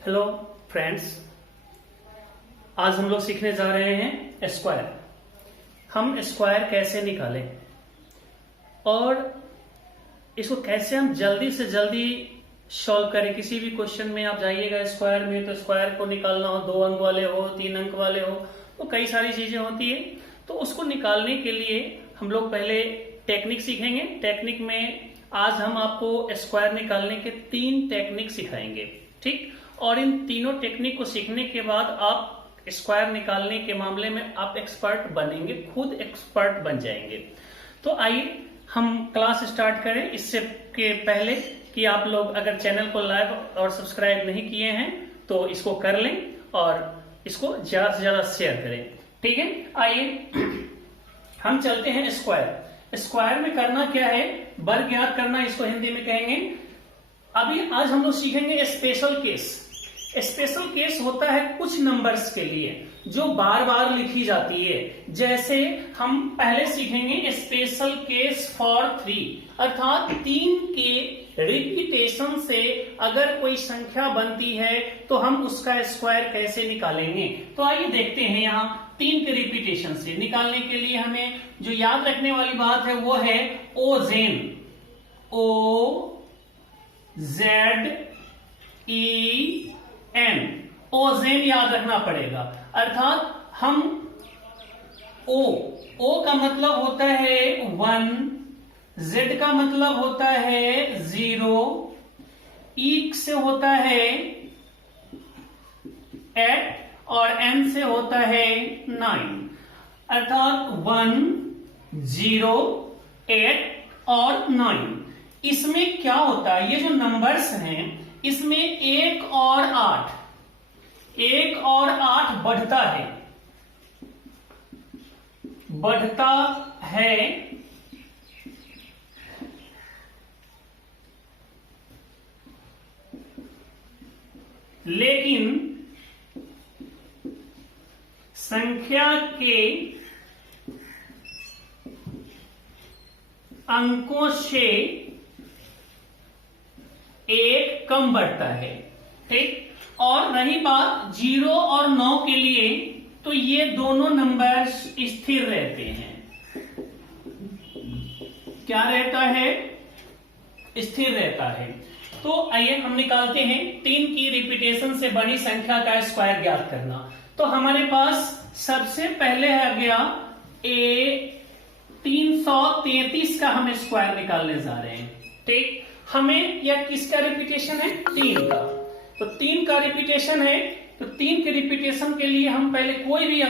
Hello friends, आज हम लोग सीखने जा रहे हैं स्क्वायर। हम स्क्वायर कैसे निकालें और इसको कैसे हम जल्दी से जल्दी सॉल्व करें। किसी भी क्वेश्चन में आप जाइएगा स्क्वायर में, तो स्क्वायर को निकालना हो, 2 अंक वाले हो, 3 अंक वाले हो, तो कई सारी चीजें होती है। तो उसको निकालने के लिए हम लोग पहले टेक्निक सीखेंगे। टेक्निक में आज हम आपको स्क्वायर निकालने के 3 टेक्निक सिखाएंगे, ठीक। और इन तीनों टेक्निक को सीखने के बाद आप स्क्वायर निकालने के मामले में आप एक्सपर्ट बनेंगे, खुद एक्सपर्ट बन जाएंगे। तो आइए हम क्लास स्टार्ट करें। इससे के पहले कि आप लोग अगर चैनल को लाइक और सब्सक्राइब नहीं किए हैं तो इसको कर लें और इसको ज्यादा से ज्यादा शेयर करें, ठीक है। आइए हम चलते हैं स्क्वायर। स्क्वायर में करना क्या है, वर्ग याद करना, इसको हिंदी में कहेंगे। अभी आज हम लोग सीखेंगे स्पेशल केस। स्पेशल केस होता है कुछ नंबर्स के लिए जो बार बार लिखी जाती है। जैसे हम पहले सीखेंगे स्पेशल केस फॉर 3, अर्थात 3 के रिपीटेशन से अगर कोई संख्या बनती है तो हम उसका स्क्वायर कैसे निकालेंगे। तो आइए देखते हैं। यहाँ 3 के रिपीटेशन से निकालने के लिए हमें जो याद रखने वाली बात है वो है ओजेन, OZEN, ओजेन याद रखना पड़ेगा। अर्थात हम O का मतलब होता है 1, Z का मतलब होता है 0, E से होता है 8 और N से होता है 9। अर्थात 1, 0, 8 और 9। इसमें क्या होता है, ये जो नंबर्स हैं इसमें 1 और 8 बढ़ता है, लेकिन संख्या के अंकों से 1 कम बढ़ता है, ठीक। और रही बात 0 और 9 के लिए, तो ये दोनों नंबर स्थिर रहते हैं। क्या रहता है, स्थिर रहता है। तो आइए हम निकालते हैं 3 की रिपीटेशन से बनी संख्या का स्क्वायर ज्ञात करना। तो हमारे पास सबसे पहले है गया 333 का हम स्क्वायर निकालने जा रहे हैं, ठीक। हमें यह किसका रिपीटेशन है, 3 का। तो 3 का रिपीटेशन है, तो 3 के रिपीटेशन के लिए हम पहले कोई भी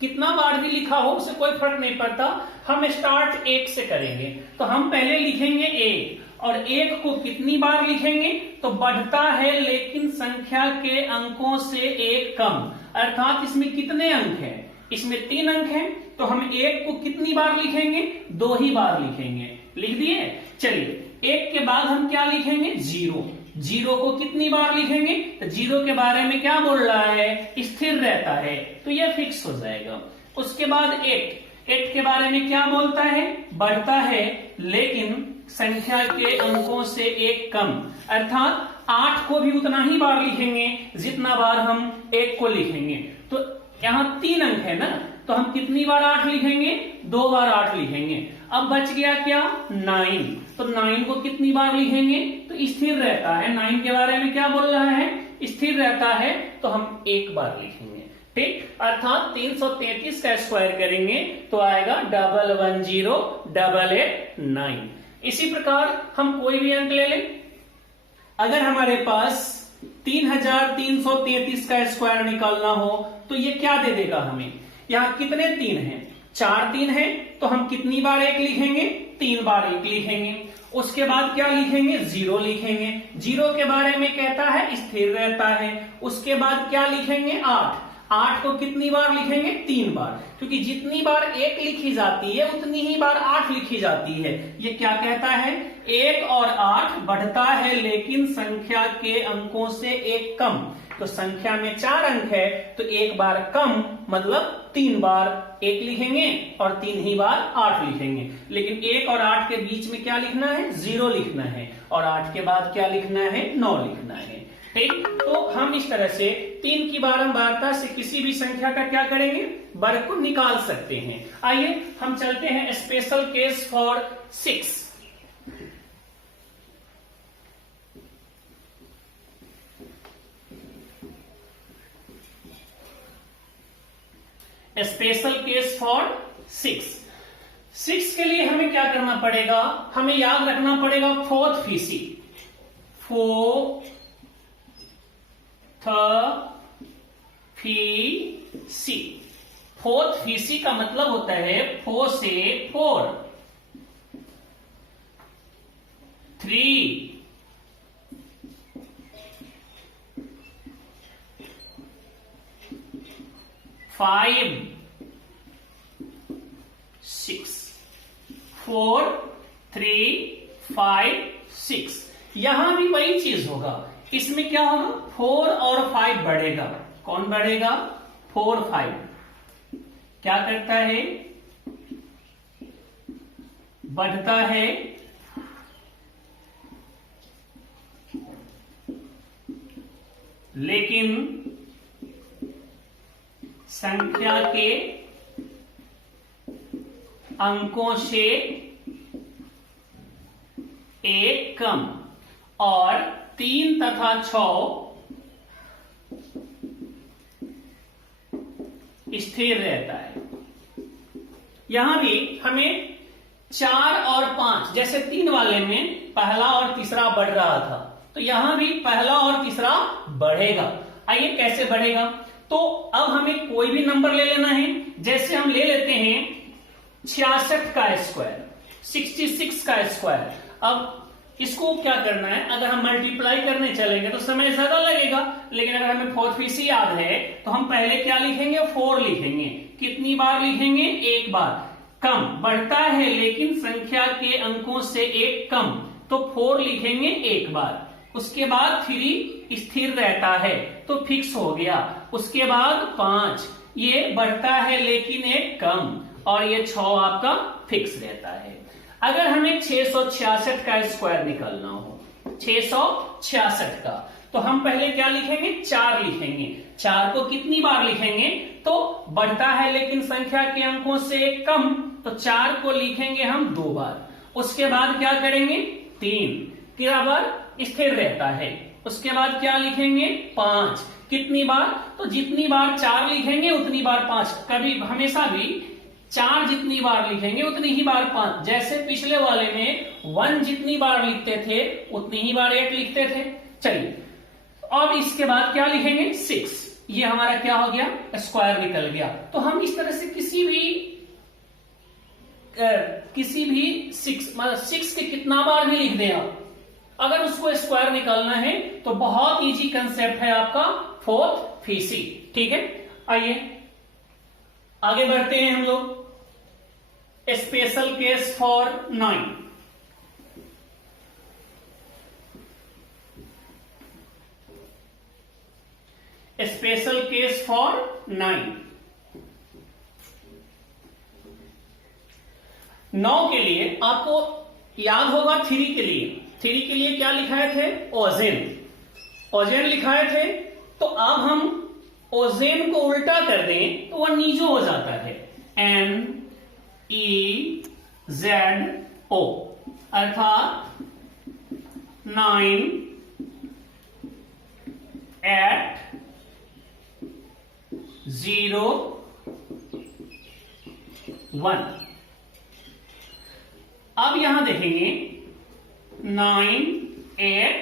कितना बार भी लिखा हो उससे कोई फर्क नहीं पड़ता, हम स्टार्ट 1 से करेंगे। तो हम पहले लिखेंगे 1 और 1 को कितनी बार लिखेंगे, तो बढ़ता है लेकिन संख्या के अंकों से 1 कम। अर्थात इसमें कितने अंक हैं, इसमें 3 अंक हैं, तो हम 1 को कितनी बार लिखेंगे, 2 ही बार लिखेंगे। लिख दिए। चलिए 1 के बाद हम क्या लिखेंगे, 0 को कितनी बार लिखेंगे, तो 0 के बारे में क्या बोल रहा है, स्थिर रहता है, तो यह फिक्स हो जाएगा। उसके बाद 8 के बारे में क्या बोलता है, बढ़ता है लेकिन संख्या के अंकों से 1 कम। अर्थात 8 को भी उतना ही बार लिखेंगे जितना बार हम 1 को लिखेंगे। तो यहां 3 अंक है ना, तो हम कितनी बार 8 लिखेंगे, 2 बार 8 लिखेंगे। अब बच गया क्या, 9। तो 9 को कितनी बार लिखेंगे, तो स्थिर रहता है। 9 के बारे में क्या बोल रहा है, स्थिर रहता है, तो हम 1 बार लिखेंगे, ठीक। अर्थात 333 का स्क्वायर करेंगे तो आएगा 1108889। इसी प्रकार हम कोई भी अंक ले लें। अगर हमारे पास 3333 का स्क्वायर निकालना हो तो ये क्या दे देगा हमें, यहां कितने 3 हैं, 4 3 है, तो हम कितनी बार 1 लिखेंगे, 3 बार 1 लिखेंगे। उसके बाद क्या लिखेंगे, 0 लिखेंगे। 0 के बारे में कहता है स्थिर रहता है। उसके बाद क्या लिखेंगे, 8 को कितनी बार लिखेंगे, 3 बार, क्योंकि जितनी बार 1 लिखी जाती है उतनी ही बार 8 लिखी जाती है। ये क्या कहता है, 1 और 8 बढ़ता है लेकिन संख्या के अंकों से 1 कम। तो संख्या में 4 अंक है तो 1 बार कम, मतलब 3 बार 1 लिखेंगे और 3 ही बार 8 लिखेंगे। लेकिन 1 और 8 के बीच में क्या लिखना है, 0 लिखना है, और 8 के बाद क्या लिखना है, 9 लिखना है। ठीक, तो हम इस तरह से 3 की बारंबारता से किसी भी संख्या का क्या करेंगे, वर्ग को निकाल सकते हैं। आइए हम चलते हैं special case for 6। Special case for 6 के लिए हमें क्या करना पड़ेगा, हमें याद रखना पड़ेगा फोर्थ फीसी। फोर्थ फीसी का मतलब होता है 4 से 4, 3, 5, 6, 4, 3, 5, 6। यहां भी वही चीज होगा, इसमें क्या होगा, 4 और 5 बढ़ेगा। कौन बढ़ेगा, 4, 5 क्या करता है, बढ़ता है, लेकिन संख्या के अंकों से एक कम, और 3 तथा 6 स्थिर रहता है। यहां भी हमें 4 और 5, जैसे 3 वाले में पहला और तीसरा बढ़ रहा था, तो यहां भी पहला और तीसरा बढ़ेगा। आइए कैसे बढ़ेगा, तो अब हमें कोई भी नंबर ले लेना है। जैसे हम ले लेते हैं 66 का स्क्वायर, 66 का स्क्वायर। अब इसको क्या करना है, अगर हम मल्टीप्लाई करने चलेंगे तो समय ज्यादा लगेगा, लेकिन अगर हमें फोर्थ फीसी याद है तो हम पहले क्या लिखेंगे, 4 लिखेंगे। कितनी बार लिखेंगे, एक बार। कम बढ़ता है लेकिन संख्या के अंकों से एक कम, तो 4 लिखेंगे एक बार। उसके बाद 3 स्थिर रहता है तो फिक्स हो गया। उसके बाद 5 ये बढ़ता है लेकिन एक कम, और ये 6 आपका फिक्स रहता है। अगर हमें 666 का स्क्वायर निकालना हो, 666 का, तो हम पहले क्या लिखेंगे, 4 लिखेंगे। 4 को कितनी बार लिखेंगे, तो बढ़ता है लेकिन संख्या के अंकों से एक कम, तो 4 को लिखेंगे हम 2 बार। उसके बाद क्या करेंगे, 3 क्या बार स्थिर रहता है। उसके बाद क्या लिखेंगे, 5 कितनी बार, तो जितनी बार 4 लिखेंगे उतनी बार 5, कभी हमेशा भी 4 जितनी बार लिखेंगे उतनी ही बार 5। जैसे पिछले वाले में 1 जितनी बार लिखते थे उतनी ही बार 8 लिखते थे। चलिए अब इसके बाद क्या लिखेंगे, 6। ये हमारा क्या हो गया, स्क्वायर निकल गया। तो हम इस तरह से किसी भी 6 के कितना बार भी लिख दें आप, अगर उसको स्क्वायर निकालना है तो बहुत इजी कंसेप्ट है आपका फोर्थ फीसी। ठीक है, आइए आगे बढ़ते हैं हम लोग। Special case for 9। Special case for 9। 9 के लिए आपको याद होगा 3 के लिए। 3 के लिए क्या लिखाए थे, ओजेन लिखाए थे। तो अब हम ओजेन को उल्टा कर दें तो वह नीजो हो जाता है, NEZO, अर्थात 9 8 0 1। अब यहां देखेंगे 9 8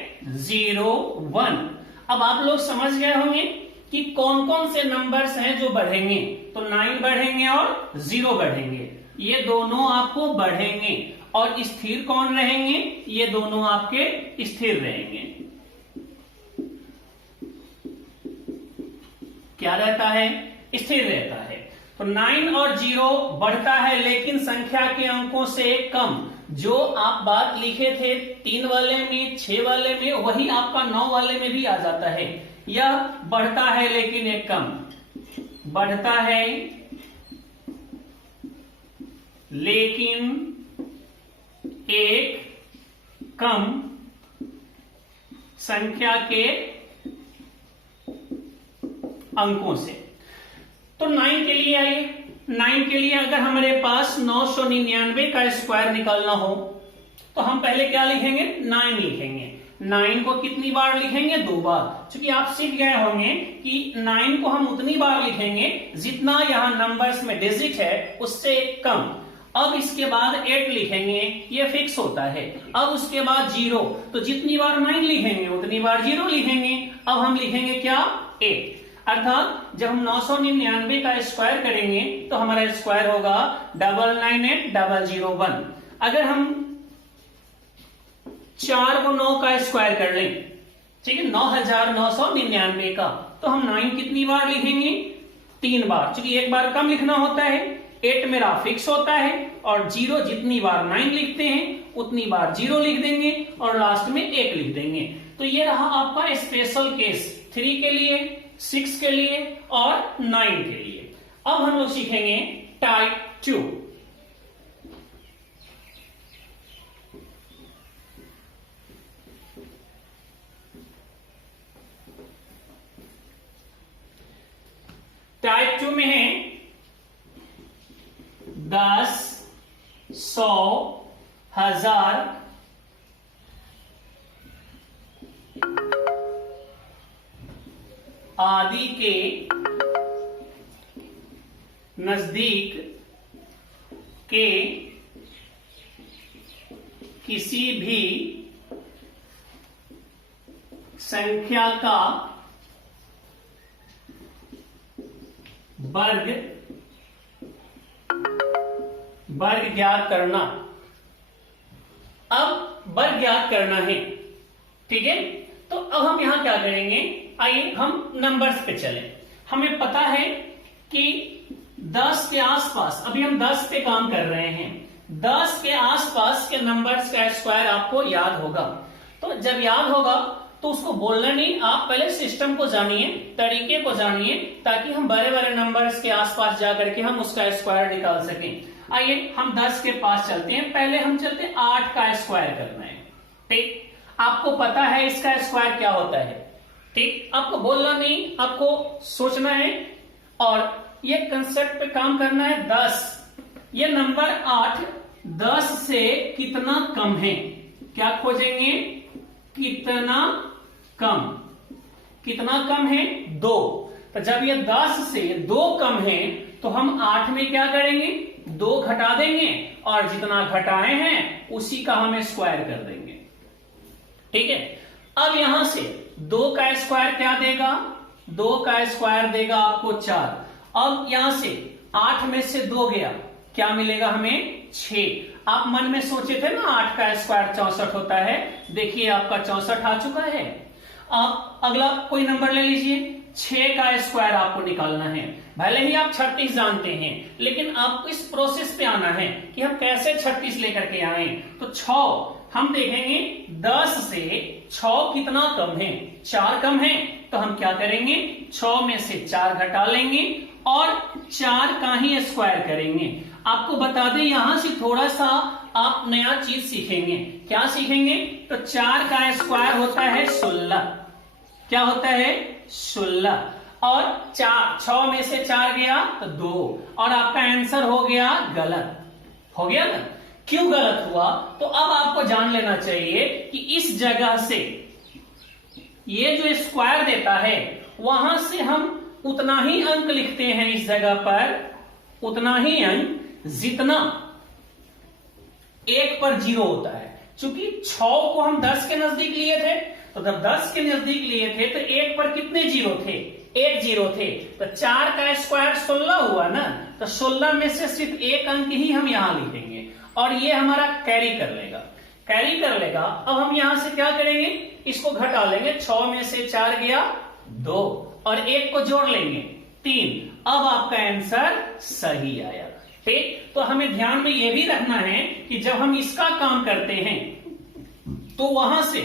0 1। अब आप लोग समझ गए होंगे कि कौन कौन से नंबर्स हैं जो बढ़ेंगे। तो 9 बढ़ेंगे और 0 बढ़ेंगे, ये दोनों आपको बढ़ेंगे। और स्थिर कौन रहेंगे, ये दोनों आपके स्थिर रहेंगे। क्या रहता है, स्थिर रहता है। तो 9 और 0 बढ़ता है लेकिन संख्या के अंकों से कम। जो आप बात लिखे थे 3 वाले में, 6 वाले में, वही आपका 9 वाले में भी आ जाता है। यह बढ़ता है लेकिन एक कम, बढ़ता है लेकिन एक कम संख्या के अंकों से। तो 9 के लिए आइए, 9 के लिए अगर हमारे पास 999 का स्क्वायर निकालना हो तो हम पहले क्या लिखेंगे, 9 लिखेंगे। 9 को कितनी बार लिखेंगे, 2 बार। क्योंकि आप सीख गए होंगे कि 9 को हम उतनी बार लिखेंगे जितना यहां नंबर्स में डिजिट है उससे एक कम। अब इसके बाद 8 लिखेंगे, ये फिक्स होता है। अब उसके बाद 0, तो जितनी बार 9 लिखेंगे उतनी बार 0 लिखेंगे। अब हम लिखेंगे क्या, 8। अर्थात जब हम 999 का स्क्वायर करेंगे तो हमारा स्क्वायर होगा 998001। अगर हम 4 को 9 का स्क्वायर कर लें, ठीक है, 9999 का, तो हम 9 कितनी बार लिखेंगे, 3 बार। क्योंकि एक बार कम लिखना होता है, 8 मेरा फिक्स होता है, और 0 जितनी बार 9 लिखते हैं उतनी बार 0 लिख देंगे और लास्ट में 1 लिख देंगे। तो ये रहा आपका स्पेशल केस 3 के लिए, 6 के लिए और 9 के लिए। अब हम लोग सीखेंगे टाइप 2। टाइप 2 में है 10, 100, 1000, आदि के नजदीक के किसी भी संख्या का वर्ग ज्ञात करना। अब वर्ग ज्ञात करना है, ठीक है। तो अब हम यहां क्या करेंगे, आइए हम नंबर्स पे चलें। हमें पता है कि 10 के आसपास, अभी हम 10 पे काम कर रहे हैं, 10 के आसपास के नंबर्स का स्क्वायर आपको याद होगा। तो जब याद होगा तो उसको बोलना नहीं, आप पहले सिस्टम को जानिए, तरीके को जानिए, ताकि हम बड़े बड़े नंबर्स के आसपास जाकर के हम उसका स्क्वायर निकाल सकें। आइए हम 10 के पास चलते हैं। पहले हम चलते हैं 8 का स्क्वायर करना है, ठीक। आपको पता है इसका स्क्वायर क्या होता है, ठीक। आपको बोलना नहीं, आपको सोचना है और ये कंसेप्ट पे काम करना है। 10, ये नंबर 8 10 से कितना कम है, क्या खोजेंगे, कितना कम। कितना कम है, 2। तो जब ये 10 से 2 कम है तो हम 8 में क्या करेंगे, 2 घटा देंगे और जितना घटाए हैं उसी का हम स्क्वायर कर देंगे, ठीक है। अब यहां से 2 का स्क्वायर क्या देगा, 2 का स्क्वायर देगा आपको 4। अब यहां से 8 में से 2 गया, क्या मिलेगा हमें, 6। आप मन में सोचे थे ना 8 का स्क्वायर 64 होता है, देखिए आपका 64 आ चुका है। आप अगला कोई नंबर ले लीजिए, 6 का स्क्वायर आपको निकालना है। भले ही आप 36 जानते हैं, लेकिन आपको इस प्रोसेस पे आना है कि हम कैसे 36 लेकर के आए। तो 6 हम देखेंगे, 10 से 6 कितना कम है, 4 कम है। तो हम क्या करेंगे, 6 में से 4 घटा लेंगे और 4 का ही स्क्वायर करेंगे। आपको बता दें, यहां से थोड़ा सा आप नया चीज सीखेंगे। क्या सीखेंगे, तो 4 का स्क्वायर होता है 16। क्या होता है, 16। और 6 में से 4 गया तो 2, और आपका आंसर हो गया गलत। हो गया ना, क्यों गलत हुआ, तो अब आपको जान लेना चाहिए कि इस जगह से ये जो स्क्वायर देता है वहां से हम उतना ही अंक लिखते हैं इस जगह पर, उतना ही अंक जितना 1 पर 0 होता है। चूंकि 6 को हम 10 के नजदीक लिए थे, तो जब 10 के नजदीक लिए थे तो 1 पर कितने 0 थे, 1 0 थे। तो 4 का स्क्वायर 16 हुआ ना, तो 16 में से सिर्फ 1 अंक ही हम यहां लिखेंगे और ये हमारा कैरी कर लेगा, कैरी कर लेगा। अब हम यहां से क्या करेंगे, इसको घटा लेंगे, 6 में से 4 गया 2 और 1 को जोड़ लेंगे 3। अब आपका आंसर सही आया, ठीक। तो हमें ध्यान में यह भी रखना है कि जब हम इसका काम करते हैं तो वहां से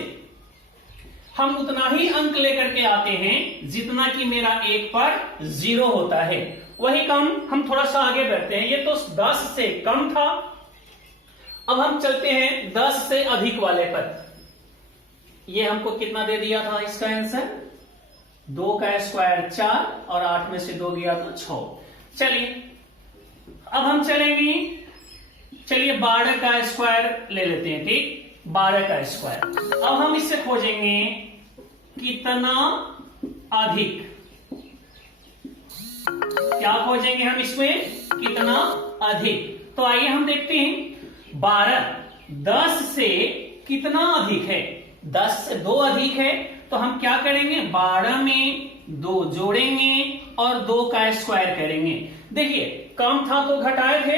हम उतना ही अंक लेकर के आते हैं जितना कि मेरा 1 पर 0 होता है। वही काम हम थोड़ा सा आगे बढ़ते हैं। ये तो 10 से कम था, अब हम चलते हैं 10 से अधिक वाले पर। ये हमको कितना दे दिया था इसका आंसर, 2 का स्क्वायर 4 और 8 में से 2 गया तो 6। चलिए अब हम चलेंगे, चलिए 12 का स्क्वायर ले लेते हैं, ठीक, 12 का स्क्वायर। अब हम इससे खोजेंगे कितना अधिक, क्या खोजेंगे हम इसमें, कितना अधिक। तो आइए हम देखते हैं 12 10 से कितना अधिक है, 10 से 2 अधिक है, तो हम क्या करेंगे, 12 में 2 जोड़ेंगे और 2 का स्क्वायर करेंगे। देखिए कम था तो घटाए थे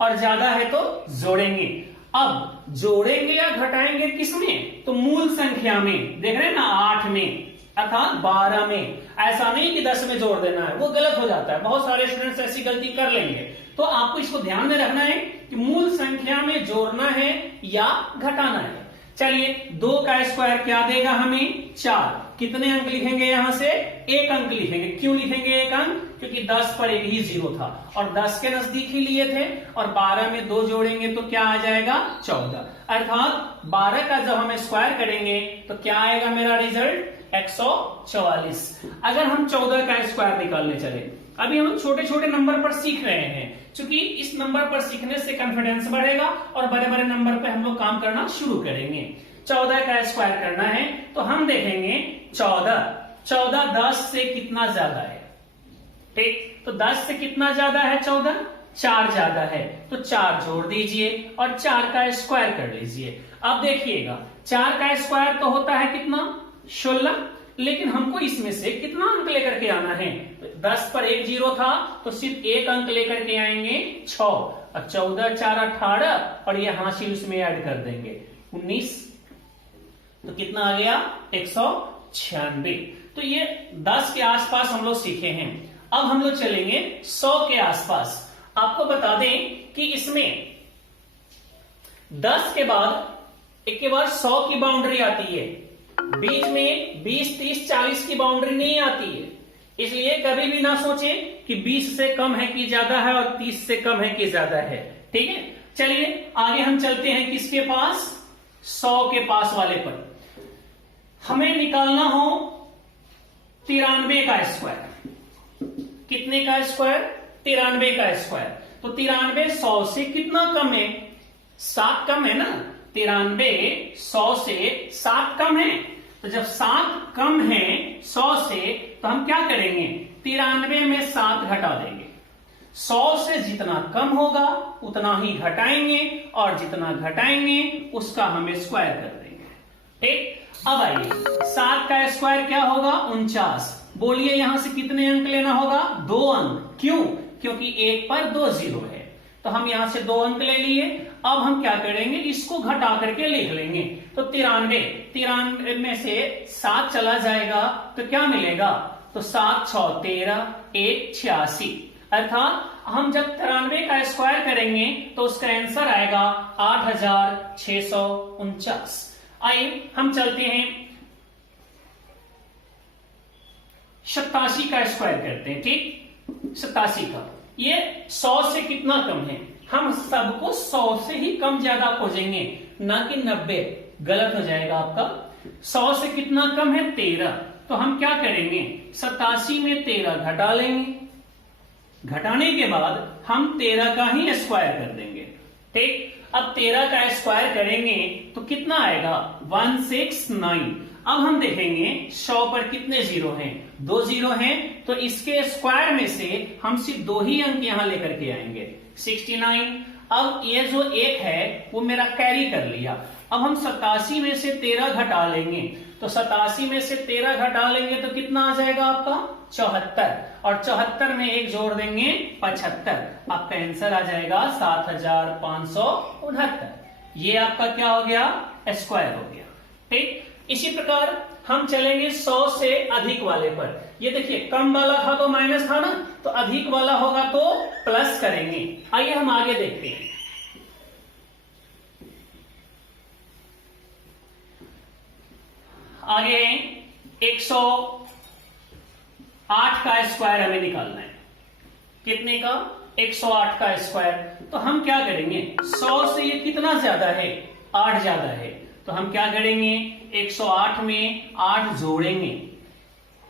और ज्यादा है तो जोड़ेंगे। अब जोड़ेंगे या घटाएंगे किसमें, तो मूल संख्या में, देख रहे हैं ना, 8 में अर्थात 12 में। ऐसा नहीं कि 10 में जोड़ देना है, वो गलत हो जाता है, बहुत सारे स्टूडेंट्स ऐसी गलती कर लेंगे। तो आपको इसको ध्यान में रखना है कि मूल संख्या में जोड़ना है या घटाना है। चलिए 2 का स्क्वायर क्या देगा हमें, 4। कितने अंक लिखेंगे यहां से, 1 अंक लिखेंगे। क्यों लिखेंगे 1 अंक, क्योंकि 10 पर एक ही 0 था और 10 के नजदीक ही लिए थे, और 12 में 2 जोड़ेंगे तो क्या आ जाएगा, 14। अर्थात 12 का जब हम स्क्वायर करेंगे तो क्या आएगा मेरा रिजल्ट, 144। अगर हम 14 का स्क्वायर निकालने चले, अभी हम छोटे छोटे नंबर पर सीख रहे हैं, क्योंकि इस नंबर पर सीखने से कॉन्फिडेंस बढ़ेगा और बड़े बड़े नंबर पे हम लोग काम करना शुरू करेंगे। 14 का स्क्वायर करना है तो हम देखेंगे 14 10 से कितना ज्यादा है, ठीक, तो 10 से कितना ज्यादा है, 14, 4 ज्यादा है, तो 4 जोड़ दीजिए और 4 का स्क्वायर कर लीजिए। अब देखिएगा 4 का स्क्वायर तो होता है कितना, 16, लेकिन हमको इसमें से कितना अंक लेकर के आना है, तो 10 पर एक 0 था तो सिर्फ 1 अंक लेकर के आएंगे, 6, और 14 4 18 और ये हासिल उसमें ऐड कर देंगे 19, तो कितना आ गया, 196। तो ये 10 के आसपास हम लोग सीखे हैं। अब हम लोग चलेंगे 100 के आसपास। आपको बता दें कि इसमें 10 के बाद एक के बाद 100 की बाउंड्री आती है, बीच में 20 30 40 की बाउंड्री नहीं आती है। इसलिए कभी भी ना सोचें कि 20 से कम है कि ज्यादा है और 30 से कम है कि ज्यादा है, ठीक है। चलिए आगे हम चलते हैं किसके पास, 100 के पास वाले पर। हमें निकालना हो 93 का स्क्वायर। कितने का स्क्वायर, 93 का स्क्वायर। तो 93 100 से कितना कम है, 7 कम है ना, 93 100 से 7 कम है। तो जब 7 कम है 100 से, तो हम क्या करेंगे, 93 में 7 घटा देंगे। 100 से जितना कम होगा उतना ही घटाएंगे और जितना घटाएंगे उसका हम स्क्वायर कर देंगे, ठीक। अब आइए 7 का स्क्वायर क्या होगा, 49। बोलिए यहां से कितने अंक लेना होगा, 2 अंक। क्यों, क्योंकि 1 पर 2 0 है, तो हम यहां से 2 अंक ले लिए। अब हम क्या करेंगे, इसको घटा करके लिख लेंगे। तो 93 में से 7 चला जाएगा तो क्या मिलेगा, तो 7 6 13 1 86। अर्थात हम जब 93 का स्क्वायर करेंगे तो उसका आंसर आएगा 8649। आइए हम चलते हैं 87 का स्क्वायर करते हैं, ठीक। 87 का, ये 100 से कितना कम है, हम सबको 100 से ही कम ज्यादा खोजेंगे, ना कि 90, गलत हो जाएगा आपका। 100 से कितना कम है, 13। तो हम क्या करेंगे, 87 में 13 घटा लेंगे। घटाने के बाद हम 13 का ही स्क्वायर कर देंगे, ठीक। अब 13 का स्क्वायर करेंगे तो कितना आएगा, 169। अब हम देखेंगे 100 पर कितने 0 हैं, 2 0 हैं, तो इसके स्क्वायर में से हम सिर्फ 2 ही अंक यहां लेकर के आएंगे, 69। अब ये जो 1 है वो मेरा कैरी कर लिया। अब हम 87 में से 13 घटा लेंगे, तो 87 में से 13 घटा लेंगे तो कितना आ जाएगा आपका, 74, और 74 में 1 जोड़ देंगे, 75। आपका आंसर आ जाएगा 7569। ये आपका क्या हो गया, स्क्वायर हो गया, ठीक। इसी प्रकार हम चलेंगे 100 से अधिक वाले पर। ये देखिए कम वाला था तो माइनस था ना, तो अधिक वाला होगा तो प्लस करेंगे। आइए हम आगे देखते हैं। आगे 108 का स्क्वायर हमें निकालना है। कितने का, 108 का स्क्वायर। तो हम क्या करेंगे, 100 से ये कितना ज्यादा है, 8 ज्यादा है, तो हम क्या करेंगे, 108 में 8 जोड़ेंगे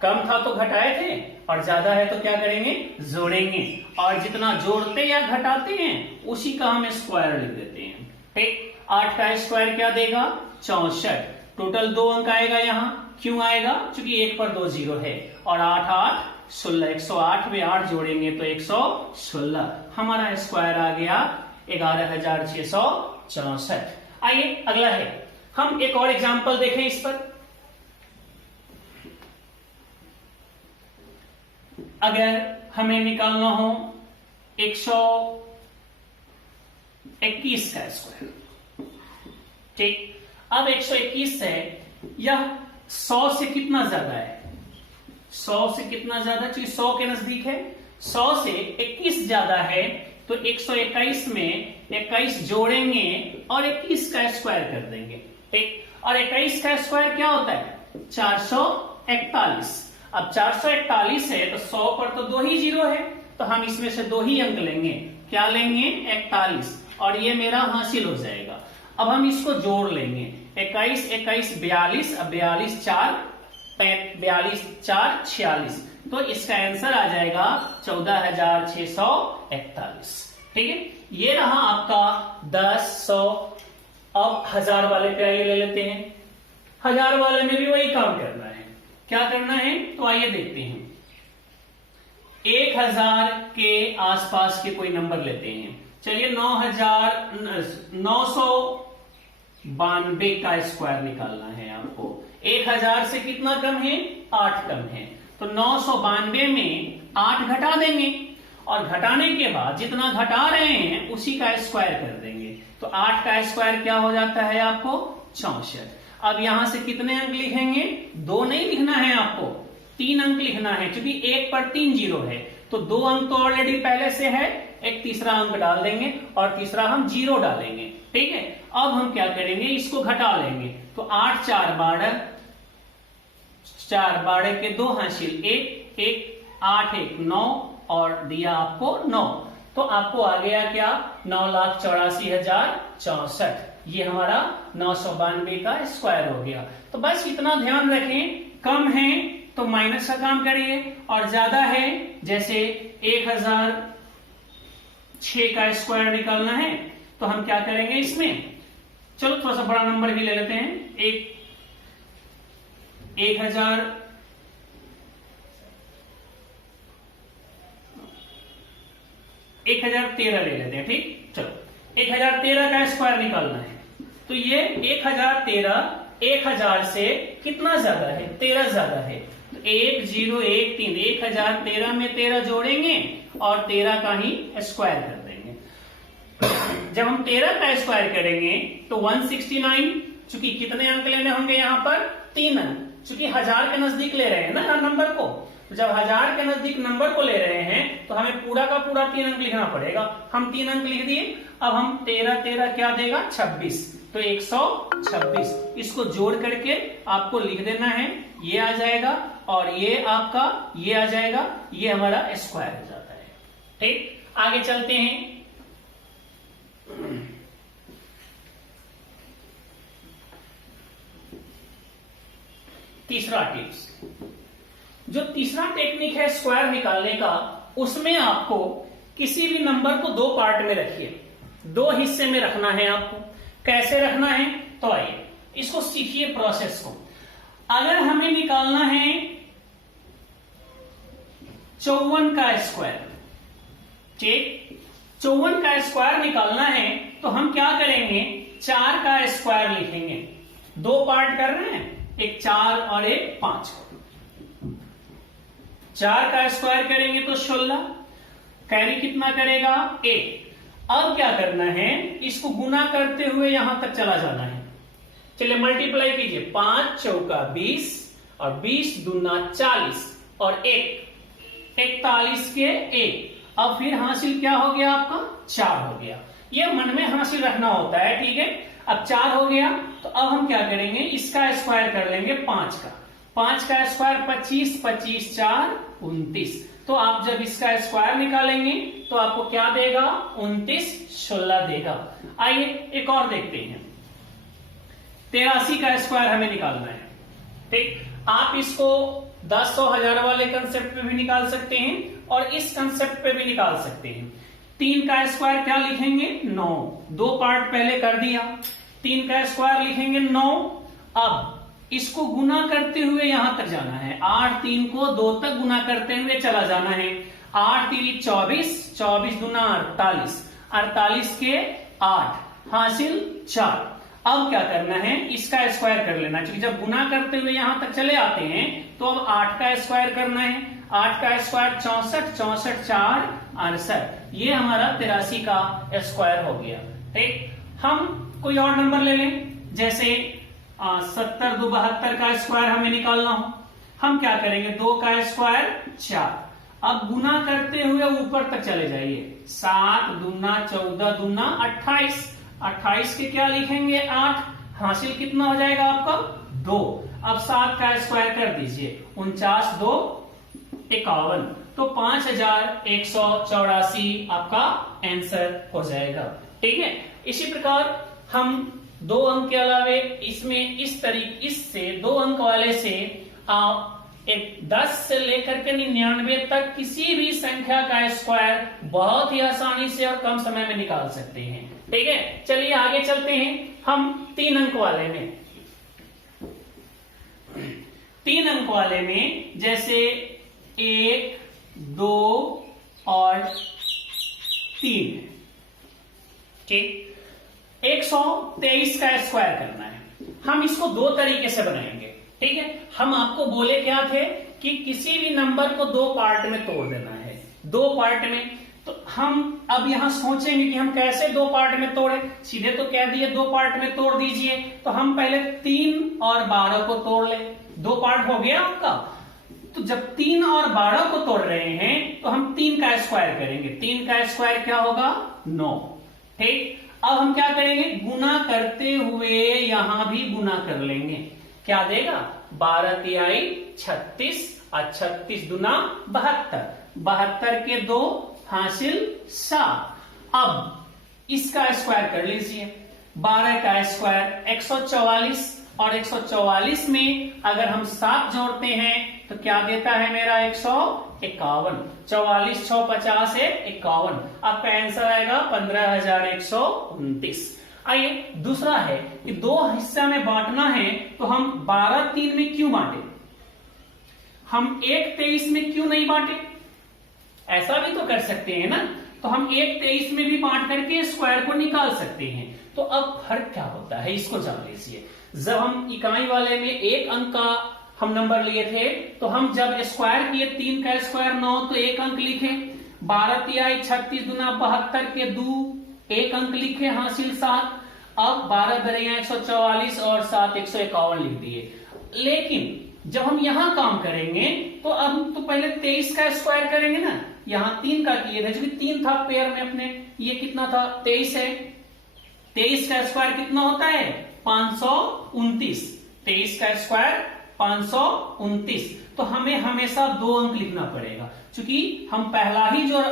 कम था तो घटाए थे और ज्यादा है तो क्या करेंगे, जोड़ेंगे। और जितना जोड़ते या घटाते हैं उसी का हम स्क्वायर लिख देते हैं। ठीक, 8 का स्क्वायर क्या देगा, 64। टोटल 2 अंक आएगा यहाँ, क्यों आएगा, क्योंकि 1 पर 2 जीरो है। और 8 8 16, 108 में 8 जोड़ेंगे तो 116। हमारा स्क्वायर आ गया 11,664। आइए अगला है, हम एक और एग्जांपल देखें इस पर। अगर हमें निकालना हो 121 का स्क्वायर, ठीक, अब 121 है, यह 100 से कितना ज्यादा है, 100 से कितना ज्यादा, क्योंकि 100 के नजदीक है, 100 से 21 ज्यादा है, तो 121 में 21 जोड़ेंगे और 21 का स्क्वायर कर देंगे। ठीक, और 21 का स्क्वायर क्या होता है, 441। अब 441 है तो 100 पर तो 2 ही जीरो है, तो हम इसमें से 2 ही अंक लेंगे। क्या लेंगे, 41, और ये मेरा हासिल हो जाएगा। अब हम इसको जोड़ लेंगे, 21 21 42, अब 42 4 42 4 46, तो इसका आंसर आ जाएगा 14,641। ठीक है, ये रहा आपका 10, 100। अब 1000 वाले पे आइए ले लेते हैं। 1000 वाले में भी वही काम करना है। क्या करना है, तो आइए देखते हैं। 1000 के आसपास के कोई नंबर लेते हैं। चलिए 9,992 का स्क्वायर निकालना है आपको। 1000 से कितना कम है, 8 कम है, तो 992 में 8 घटा देंगे और घटाने के बाद जितना घटा रहे हैं उसी का स्क्वायर कर देंगे। तो 8 का स्क्वायर क्या हो जाता है आपको, 64। अब यहां से कितने अंक लिखेंगे, 2 नहीं लिखना है आपको, 3 अंक लिखना है, क्योंकि 1 पर 3 जीरो है, तो 2 अंक तो ऑलरेडी पहले से है, एक तीसरा अंक डाल देंगे और तीसरा हम जीरो डालेंगे। ठीक है, अब हम क्या करेंगे, इसको घटा लेंगे, तो 8 4 12, 4 12 के 2 हासिल 1 1, 8 1 9 और दिया आपको 9, तो आपको आ गया क्या, 9,84,064। ये हमारा 992 का स्क्वायर हो गया। तो बस इतना ध्यान रखें, कम है तो माइनस का काम करिए, और ज्यादा है जैसे 1006 का स्क्वायर निकालना है तो हम क्या करेंगे इसमें, चलो थोड़ा सा बड़ा नंबर भी ले लेते हैं, 1013 ले लेते हैं। ठीक, चलो 1013 का स्क्वायर निकालना है, तो ये 1013 1000 से कितना ज्यादा है, 13 ज्यादा है, तो 1013, 1013 में 13 जोड़ेंगे और 13 का ही स्क्वायर कर देंगे। जब हम 13 का स्क्वायर करेंगे तो 169, चूंकि कितने अंक लेने होंगे यहाँ पर, 3 अंक, चूंकि 1000 के नजदीक ले रहे हैं ना नंबर को, तो जब 1000 के नजदीक नंबर को ले रहे हैं तो हमें पूरा का पूरा 3 अंक लिखना पड़ेगा। हम 3 अंक लिख दिए। अब हम 13 13 क्या देगा, 26, तो 126, इसको जोड़ करके आपको लिख देना है, ये आ जाएगा और ये आपका ये आ जाएगा, ये हमारा स्क्वायर हो जाता है। ठीक, आगे चलते हैं। तीसरा टिप्स, जो तीसरा टेक्निक है स्क्वायर निकालने का, उसमें आपको किसी भी नंबर को 2 पार्ट में रखिए, 2 हिस्से में रखना है आपको। कैसे रखना है, तो आइए इसको सीखिए प्रोसेस को। अगर हमें निकालना है 54 का स्क्वायर, ठीक, 54 का स्क्वायर निकालना है तो हम क्या करेंगे, 4 का स्क्वायर लिखेंगे। 2 पार्ट कर रहे हैं, एक 4 और एक 5। 4 का स्क्वायर करेंगे तो 16, कैरी कितना करेगा, 1। अब क्या करना है, इसको गुना करते हुए यहां तक चला जाना है। चलिए मल्टीप्लाई कीजिए, 5 चौका 20 और 20 दूना 40 और 1 41 के 1। अब फिर हासिल क्या हो गया आपका, 4 हो गया। ये मन में हासिल रखना होता है, ठीक है। अब 4 हो गया, तो अब हम क्या करेंगे, इसका स्क्वायर कर लेंगे 5 का। 5 का स्क्वायर 25, 25 4 29। तो आप जब इसका स्क्वायर निकालेंगे तो आपको क्या देगा, 29 16 देगा। आइए एक और देखते हैं, 83 का स्क्वायर हमें निकालना है। ठीक, आप इसको 10, 100, 1000 वाले कंसेप्ट पे भी निकाल सकते हैं और इस कंसेप्ट पे भी निकाल सकते हैं। 3 का स्क्वायर क्या लिखेंगे? 9। 2 पार्ट पहले कर दिया। 3 का स्क्वायर लिखेंगे 9। अब इसको गुना करते हुए यहां तक जाना है। 8 3 को 2 तक गुना करते हुए चला जाना है। 8 3 24, 24 दूना 48, 48 के 8 हासिल 4। अब क्या करना है? इसका स्क्वायर कर लेना, क्योंकि जब गुना करते हुए यहां तक चले आते हैं तो अब 8 का स्क्वायर करना है। 8 का स्क्वायर 64, 64 4 68, ये हमारा 83 का स्क्वायर हो गया। ठीक, हम कोई और नंबर ले लें, जैसे 70 2 72 का स्क्वायर हमें निकालना हो। हम क्या करेंगे? 2 का स्क्वायर 4। अब गुना करते हुए ऊपर तक चले जाइए। 7 दूना 14 दूना 28, 28 के क्या लिखेंगे? 8 हासिल कितना हो जाएगा आपका? 2। अब 7 का स्क्वायर कर दीजिए। 49 2 51, तो 5184 आपका आंसर हो जाएगा। ठीक है, इसी प्रकार हम 2 अंक के अलावे इसमें इससे 2 अंक वाले से आप 10 से लेकर के 99 तक किसी भी संख्या का स्क्वायर बहुत ही आसानी से और कम समय में निकाल सकते हैं। ठीक है, चलिए आगे चलते हैं। हम 3 अंक वाले में 3 अंक वाले में जैसे 1 2 और 3, ठीक, 123 का स्क्वायर करना है। हम इसको 2 तरीके से बनाएंगे। ठीक है, हम आपको बोले क्या थे कि किसी भी नंबर को 2 पार्ट में तोड़ देना है। 2 पार्ट में, तो हम अब यहां सोचेंगे कि हम कैसे 2 पार्ट में तोड़े। सीधे तो कह दिए 2 पार्ट में तोड़ दीजिए, तो हम पहले 3 और 12 को तोड़ ले। 2 पार्ट हो गया आपका। तो जब 3 और 12 को तोड़ रहे हैं तो हम 3 का स्क्वायर करेंगे। 3 का स्क्वायर क्या होगा? 9। ठीक, अब हम क्या करेंगे? गुना करते हुए यहां भी गुना कर लेंगे। क्या देगा? 12 तिहाई 36 और 36 दूना 72, 72 के 2 हासिल 7। अब इसका स्क्वायर कर लीजिए। 12 का स्क्वायर 144, और 144 में अगर हम 7 जोड़ते हैं तो क्या देता है मेरा? 151। 44 6 50 है 51। आपका आंसर आएगा 15,129। आइए, दूसरा है कि 2 हिस्सा में बांटना है, तो हम 12 3 में क्यों बांटे? हम 1 23 में क्यों नहीं बांटे? ऐसा भी तो कर सकते हैं ना। तो हम 1 23 में भी बांट करके स्क्वायर को निकाल सकते हैं। तो अब फर्क क्या होता है इसको जान लीजिए। जब हम इकाई वाले में 1 अंक का हम नंबर लिए थे, तो हम जब स्क्वायर किए 3 का स्क्वायर 9, तो 1 अंक लिखे। 12 तिहाई 36 दूना 72 के 2 1 अंक लिखे हासिल 7। अब 12 दरिया 144 और 7 151 लिख दिए। लेकिन जब हम यहां काम करेंगे तो अब तो पहले 23 का स्क्वायर करेंगे ना। यहां 3 का किए थे, क्योंकि 3 था पेयर में अपने। ये कितना था? 23 है। 23 का स्क्वायर कितना होता है? 529। 23 का स्क्वायर 529। तो हमें हमेशा 2 अंक लिखना पड़ेगा, क्योंकि हम पहला ही जो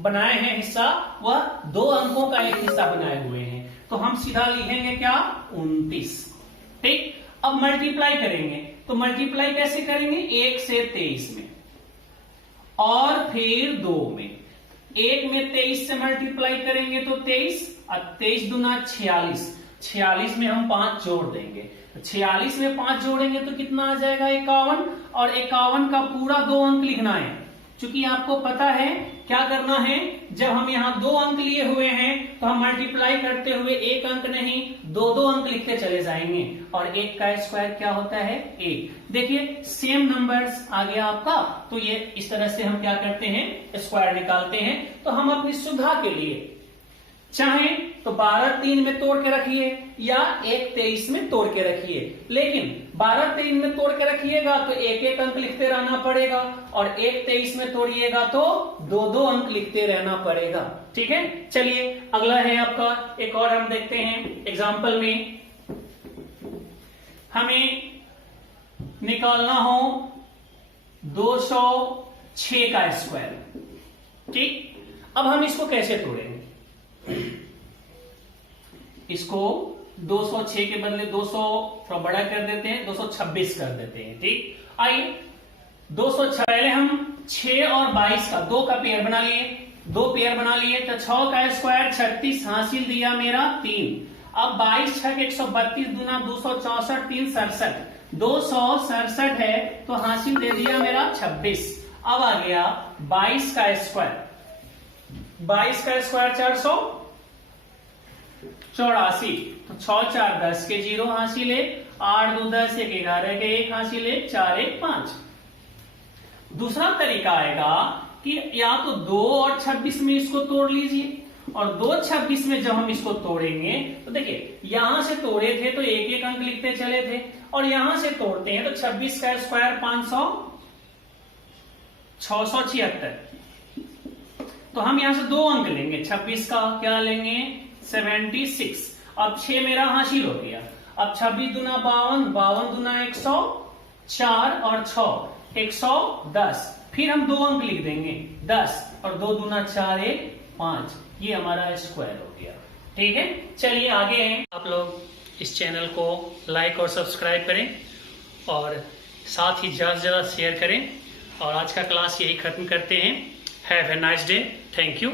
बनाए हैं हिस्सा, वह 2 अंकों का एक हिस्सा बनाए हुए हैं। तो हम सीधा लिखेंगे क्या? 29। ठीक, अब मल्टीप्लाई करेंगे, तो मल्टीप्लाई कैसे करेंगे? 1 से 23 में और फिर 2 में। 1 में 23 से मल्टीप्लाई करेंगे तो 23, और 23 दूना 46। 46 में हम 5 जोड़ देंगे। 46 में 5 जोड़ेंगे तो कितना आ जाएगा? 51। और 51 का पूरा 2 अंक लिखना है, क्योंकि आपको पता है क्या करना है। जब हम यहां 2 अंक लिए हुए हैं तो हम मल्टीप्लाई करते हुए 1 अंक नहीं 2 अंक लिखते चले जाएंगे। और 1 का स्क्वायर क्या होता है? 1। देखिए सेम नंबर्स आ गया आपका। तो ये इस तरह से हम क्या करते हैं? स्क्वायर निकालते हैं। तो हम अपनी सुविधा के लिए चाहे तो 12 3 में तोड़ के रखिए या 1 23 में तोड़ के रखिए। लेकिन 12 3 में तोड़ के रखिएगा तो 1 अंक लिखते रहना पड़ेगा, और 1 23 में तोड़िएगा तो 2 अंक लिखते रहना पड़ेगा। ठीक है, चलिए अगला है आपका एक और हम देखते हैं एग्जाम्पल में। हमें निकालना हो 206 का स्क्वायर। ठीक, अब हम इसको कैसे तोड़ेंगे? इसको 206 के बदले 200 थोड़ा बड़ा कर देते हैं, 226 कर देते हैं। ठीक, आइए 206। पहले हम 6 और 22 का 2 का पेयर बना लिए, 2 पेयर बना लिए, तो 6 का स्क्वायर 36 हासिल दिया मेरा 3। अब 22 6 132 दूना 264 3 67, 267 है तो हासिल दे दिया मेरा 26। अब आ गया 22 का स्क्वायर, 22 का स्क्वायर 484, तो 6 4 10 के 0 हासिल है, 8 2 10 1 11 के 1 हासिल है, 4 1 5। दूसरा तरीका आएगा कि या तो 2 और 26 में इसको तोड़ लीजिए, और 2 26 में जब हम इसको तोड़ेंगे तो देखिए यहां से तोड़े थे तो एक एक अंक लिखते चले थे, और यहां से तोड़ते हैं तो 26 का स्क्वायर 500 676, तो हम यहां से 2 अंक लेंगे, 26 का क्या लेंगे 76। अब 6 मेरा हासिल हो गया। अब 26 दूना 52, 52 दूना 100, 4 और 6 110, फिर हम 2 अंक लिख देंगे 10, और 2 दूना 4 1 5, ये हमारा स्क्वायर हो गया। ठीक है, चलिए आगे हैं। आप लोग इस चैनल को लाइक और सब्सक्राइब करें, और साथ ही ज्यादा से ज्यादा शेयर करें, और आज का क्लास यही खत्म करते हैं। Have a nice day, thank you.